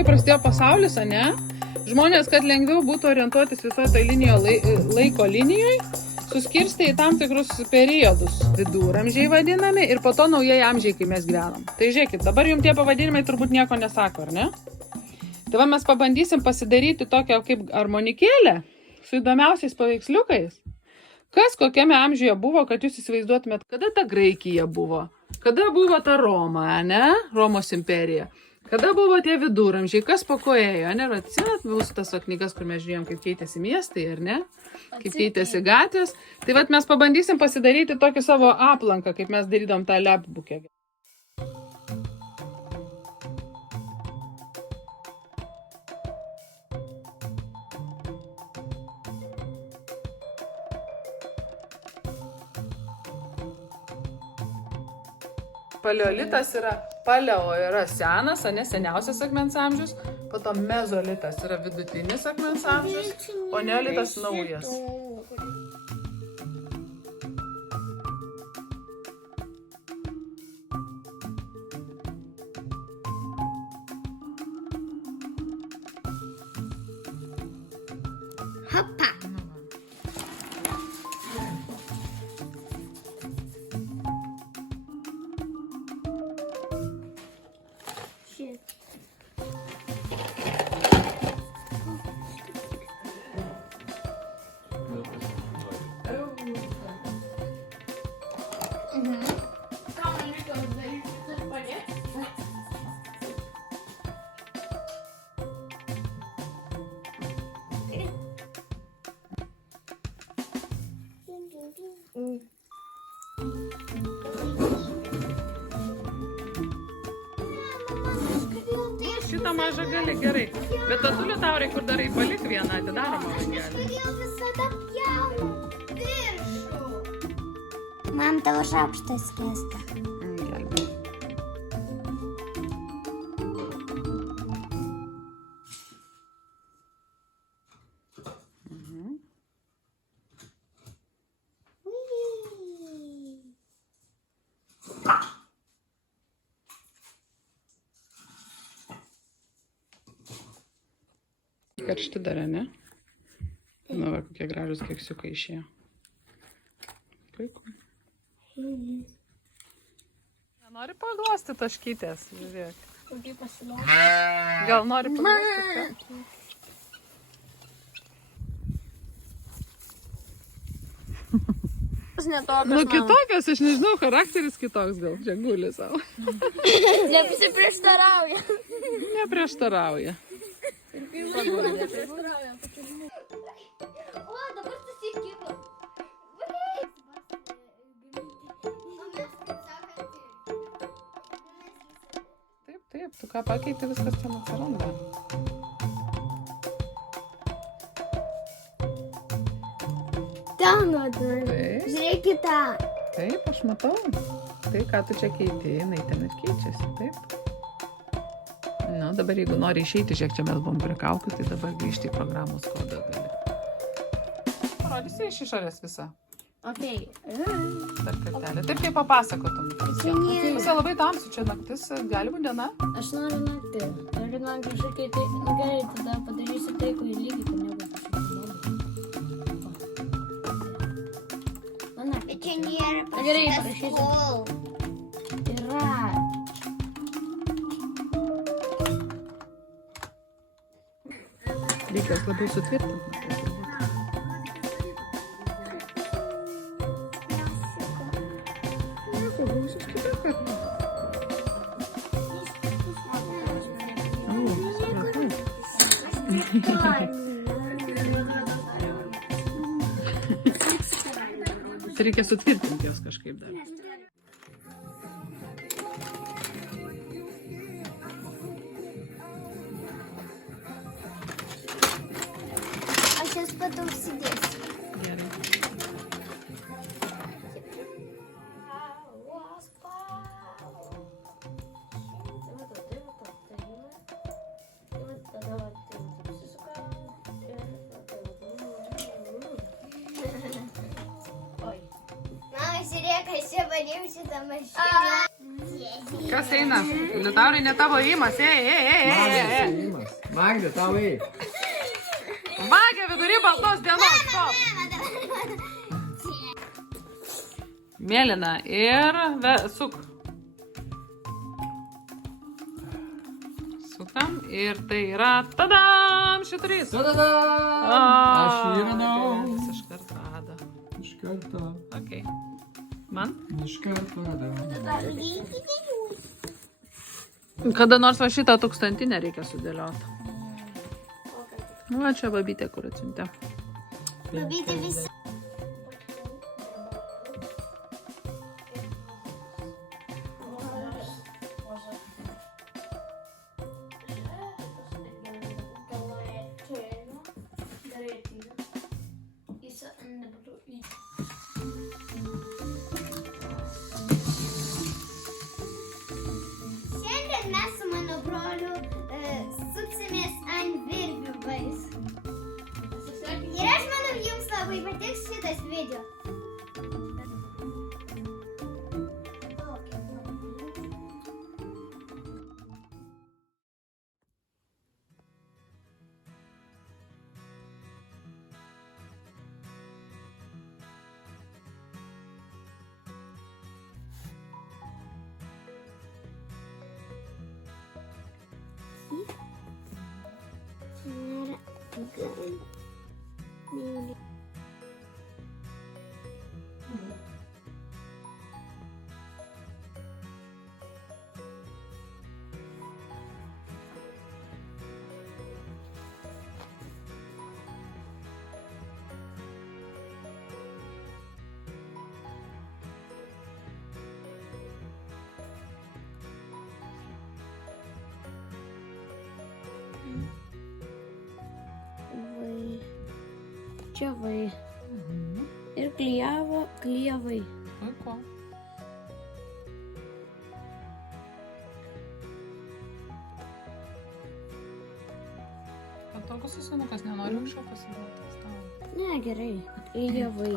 kai prasidėjo pasaulis, ane? Žmonės, kad lengviau būtų orientuotis visoje tai laiko linijoje, suskirstė į tam tikrus periodus. Viduramžiai vadinami ir po to naujai amžiai, kai mes gyvenam. Tai žiūrėkit, dabar jums tie pavadinimai turbūt nieko nesako, ar ne? Tai va mes pabandysim pasidaryti tokią kaip armonikėlę su įdomiausiais paveiksliukais. Kas kokiame amžiuje buvo, kad jūs įsivaizduotumėt, kada ta Graikija buvo, kada buvo ta Roma, ne? Romos imperija. Kada buvo tie viduramžiai, kas po ko ėjo, ne? Atsimenat mūsų tas knygas, kur mes žiūrėjom, kaip keitėsi miestai, ar ne? Kaip keitėsi gatvės. Tai vat mes pabandysim pasidaryti tokį savo aplanką, kaip mes darydom tą lepbukę. Paleolitas yra, paleo yra senas, ane, seniausias akmens amžius, po to mezolitas yra vidutinis akmens amžius, o neolitas naujas. Hopa. Šitą mažą gali gerai, bet tada liutaurai, kur darai, palik vieną atidaromą langelį. Kodėl visada pjaunu viršų? Mam, tavo šaukštas skėsta. Gelbė. Karšti dar, ne? Nu, va, kokie gražus keksiukai išėjo. Puiku. Nori paglosti taškytės, žiūrėk. Kokį pasilosti? Gal nori paglosti? Nu, kitokios, aš nežinau, charakteris kitoks gal. Čia guli savo. Neprisiprieštarauja. Neprieštarauja. O, dabar susikimo. Taip, tu ką pakeiti, viskas ten atsiranda. Ten, žiūrėkit tą. Taip, aš matau. Tai, ką tu čia keiti, jinai ten ir keičiasi, taip. Nu, dabar jeigu nori išeiti, žiūrėk, čia mes buvom prie kaukių, tai dabar grįžti į programos kodą gali. Parodysi iš išorės visą. Ok. Dar kartelį. Taip, kaip papasakotum. Visą labai tamsu, čia naktis, gali būti diena. Aš noriu naktį. Noriu man kažkokiai tai... Nu gerai, tada padarysiu tai, kur lygiai, kad nebūtų kažkokiai. Na, bet čia nėra parašytas. Gerai, parašysiu. Yra. Reikia labiau sutvirtinti. Nieko, gausis kitą kartą. Tai reikia sutvirtinti jos kažkaip dar. Aš jas patau užsidėsiu. Gerai. Žiūrėk, aš čia vadėjau šitą mašiną. Kas eina? Liutaurai, ne tavo įimas. Magdė, tau eik. Vagia vidury baltos dienos. Stop. Mėlyna ir suk. Sukam ir tai yra tadam šiturys. Tada! Aš jį radau. Jis iš karto rado. Iš karto. Ok. Man? Iš karto radau. Kada nors va šitą tūkstantinę reikia sudėlioti. Va čia babytė, kur atsiuntė. Babytė visi. Šiandien mes su mano broliu suksimės ant virvių vaisių. Ir aš manau, jums labai patiks šitas video. Čia vai. Ir klijavai. Puiku. Patogus susinukas, nenori anksčiau pasiduoti. Ne, gerai. Klijavai.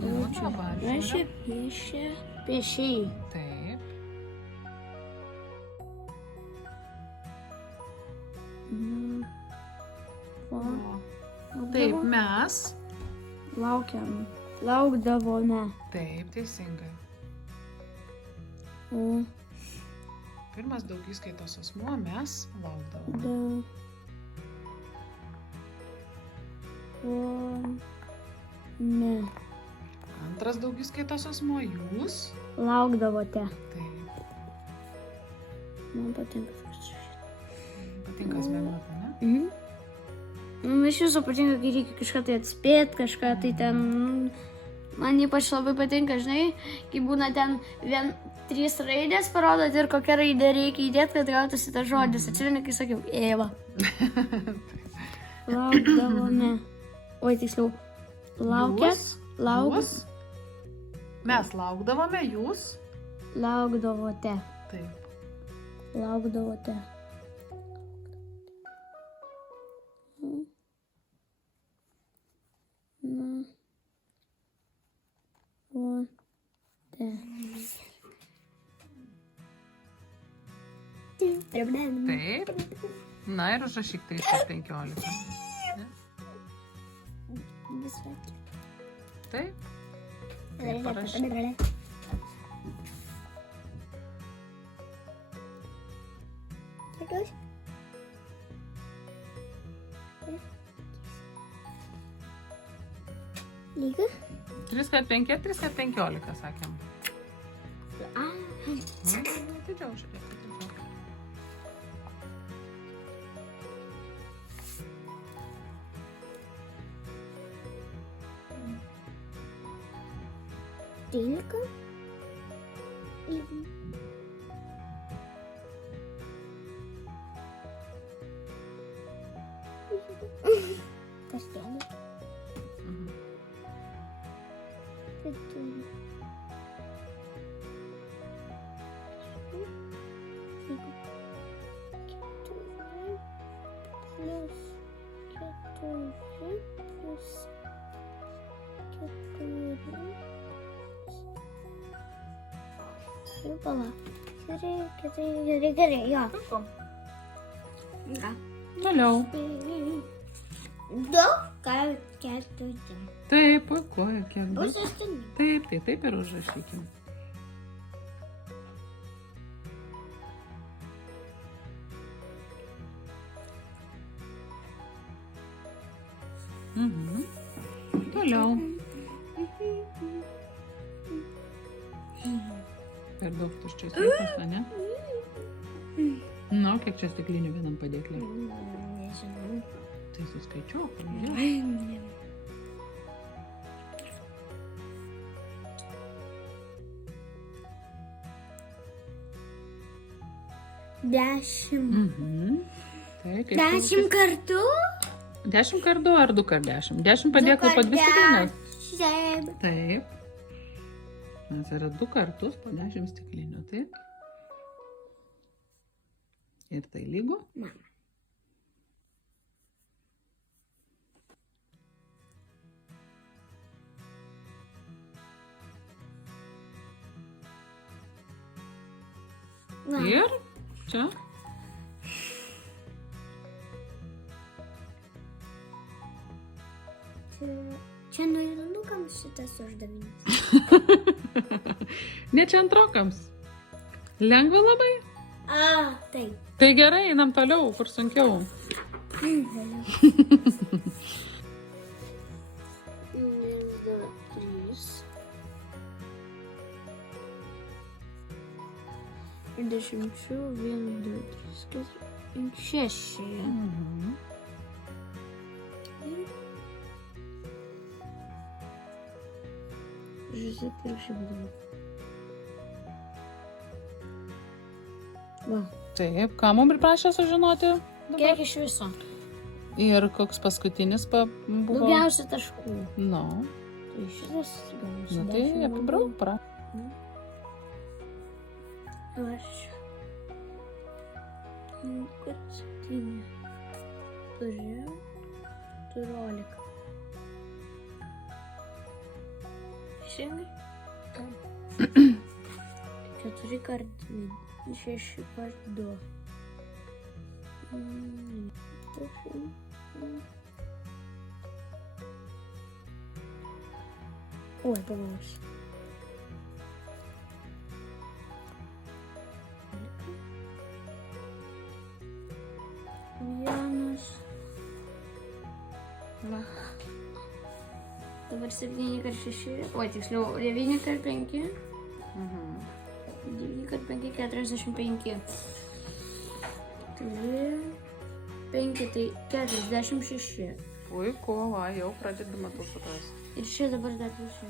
Jaučiu. Rašė piešiai. Taip. Taip, mes. Laukdavome. Taip, teisingai. Pirmas daugiskaitos asmuo, mes laukdavome. Ne. Antras daugiskaitos asmuo, jūs. Laukdavote. Taip. Man patinka. Patinka asmenuotė, ne? Iš jūsų patinka, kai reikia kažką tai atspėti, kažką tai ten... Man ypač labai patinka, žinai, kai būna ten 3 raidės parodot ir kokią raidę reikia įdėti, kad gautųsi tas žodis. Atsimeni, kai sakiau, Eva. Laukdavome. Oi, tiksliau. Jūs. Mes laukdavome, jūs. Laukdavote. Taip. Laukdavote. Taip. Na ir užrašyk 315. Taip. Taip parašyk. Lygiai? 3x5, 3x15, sakėm. Atidžiau žiūrėk, atidžiau. Trylika? Kas ten? Pala. Gerai, jo. Да. Toliau. Du keturi. Taip, puiku, ir kiek Bus bus. 8. Taip, tai taip ir užrašykim. Mhm. Toliau. Per daug tuščios vietos, ne? Nu, kiek čia stiklinių vienam padėklį? Nežinau. Tai suskaičiuok, pažiūrėk. Dešimt. Mhm. Tai kaip 10 kartų? 10 kartų ar 2 kart 10? 10 padėklų po 2 stiklinės? 10. Taip. Nes yra 2 kartus po 10 stiklinių, taip? Ir tai lygu? Va. Ir čia? Čia nuilukams šitas uždavinys. Ne čia antrokams. Lengva labai? Taip. Tai gerai, einam toliau, kur sunkiau. Dešimčių, 1, 2, 3, 4, 5, 6. Mhm. Žiūrėk, ir šimtai. Va. Taip, ką mums priprašė sužinoti? Kiek iš viso? Ir koks paskutinis buvo? Daugiausia taškų. Nu, Tai šitas gausi. nu tai apibrauk, pra. Aš. 7. Turiu 14. Teisingai? 4 kart 6 kart 2. Oi, pavausiu. Vienas. Va. Dabar 7 kart 6. Oi, tiksliau, 9 kart 5. Mhm. 9 kart 5, 45. 5, tai 46. Puiku, va, jau pradedu matau suprasti. Ir čia dabar dar visų.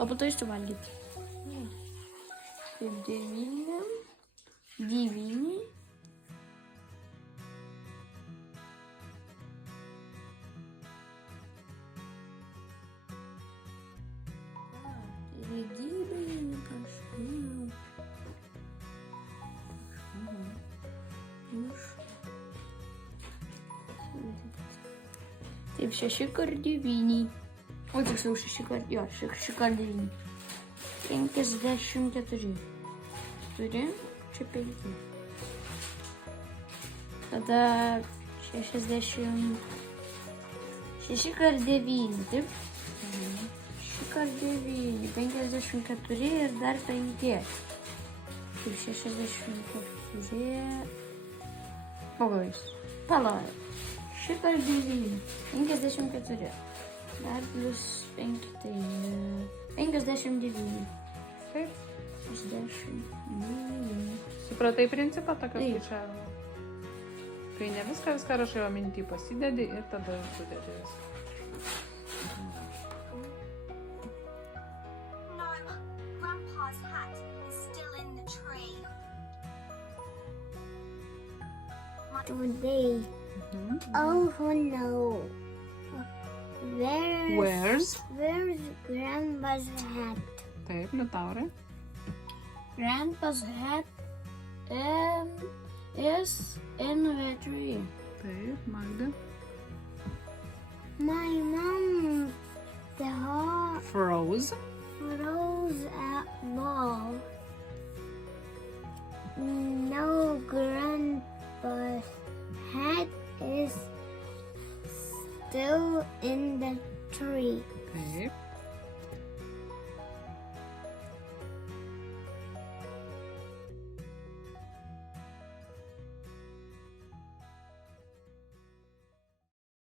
O po to išsivalgyti. Taip, 9. 9. Lygybininkas. Taip, 6 kart 9. O tiksliau 6 kart, jo, 6 kart 9. 54. Turi, čia 5. Tada 60. 6 kart 9, taip? 6 kart 9, 54 ir dar 5. Taip, 64. Pavojus. Palauk. 6 kart 9, 54. Dar plus 5, tai 59. Taip. 59. Supratai principą tokio Taip. skaičiavimo? Kai ne viską rašai, o mintį pasidedi ir tada sudedi viską. No, Grandpa's hat is still in the tree. Today. Oh no. Where's? Where's Grandpa's hat? Taip, Liutaurai. Grandpa's hat is in the tree. Taip, Magda. My mom froze? Froze at mall. No, Grandpa's hat is still in the tree. Taip.